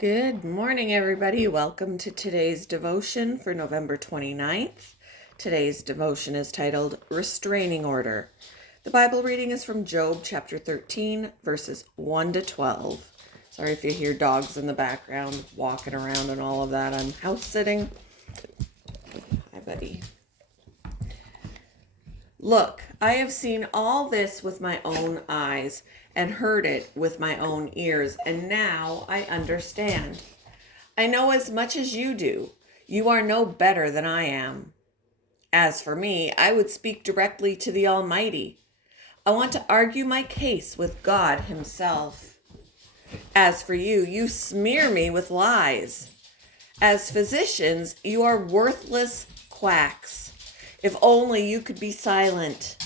Good morning, everybody. Welcome to today's devotion for November 29th. Today's devotion is titled Restraining Order. The Bible reading is from Job chapter 13, verses 1 to 12. Sorry if you hear dogs in the background walking around and all of that. I'm house sitting. Hi, buddy. Look, I have seen all this with my own eyes and heard it with my own ears, and now I understand. I know as much as you do. You are no better than I am. As for me, I would speak directly to the Almighty. I want to argue my case with God Himself. As for you, you smear me with lies. As physicians, you are worthless quacks. If only you could be silent.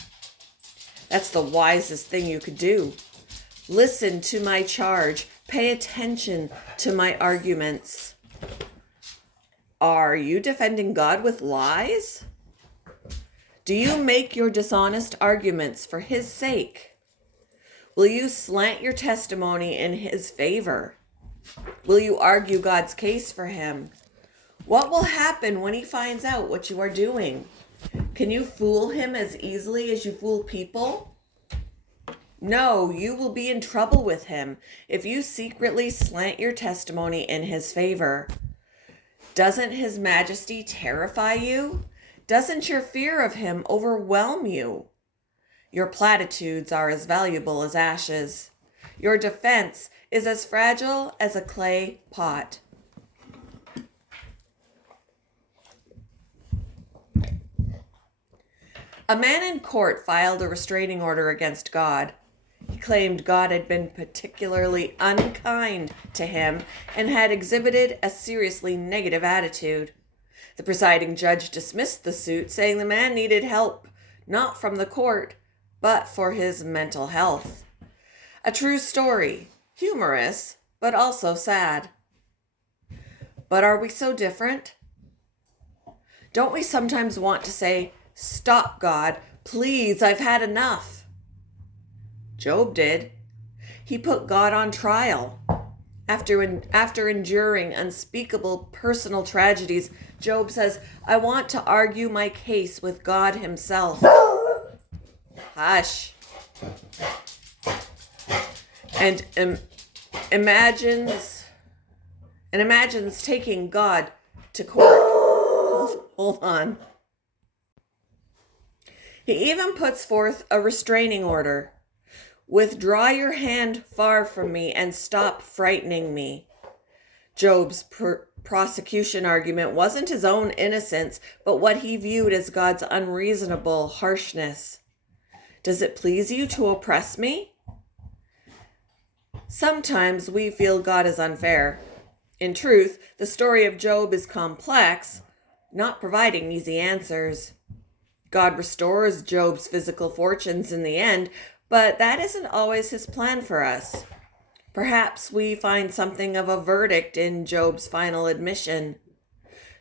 That's the wisest thing you could do. Listen to my charge. Pay attention to my arguments. Are you defending God with lies? Do you make your dishonest arguments for His sake? Will you slant your testimony in His favor? Will you argue God's case for Him? What will happen when He finds out what you are doing? Can you fool Him as easily as you fool people? No, you will be in trouble with Him if you secretly slant your testimony in His favor. Doesn't His majesty terrify you? Doesn't your fear of Him overwhelm you? Your platitudes are as valuable as ashes. Your defense is as fragile as a clay pot. A man in court filed a restraining order against God. He claimed God had been particularly unkind to him and had exhibited a seriously negative attitude. The presiding judge dismissed the suit, saying the man needed help, not from the court, but for his mental health. A true story, humorous, but also sad. But are we so different? Don't we sometimes want to say, "Stop, God, please, I've had enough"? Job did. He put God on trial. After enduring unspeakable personal tragedies, Job says, "I want to argue my case with God Himself." Hush. And imagines taking God to court. Hold on. He even puts forth a restraining order. Withdraw your hand far from me and stop frightening me. Job's prosecution argument wasn't his own innocence, but what he viewed as God's unreasonable harshness. Does it please you to oppress me? Sometimes we feel God is unfair. In truth, the story of Job is complex, not providing easy answers. God restores Job's physical fortunes in the end, but that isn't always His plan for us. Perhaps we find something of a verdict in Job's final admission.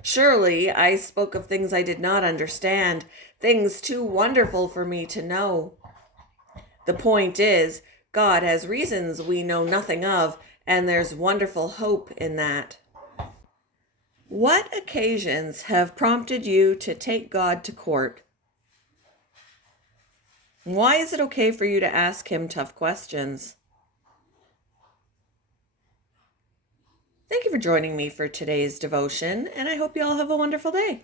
Surely I spoke of things I did not understand, things too wonderful for me to know. The point is, God has reasons we know nothing of, and there's wonderful hope in that. What occasions have prompted you to take God to court? Why is it okay for you to ask Him tough questions? Thank you for joining me for today's devotion, and I hope you all have a wonderful day.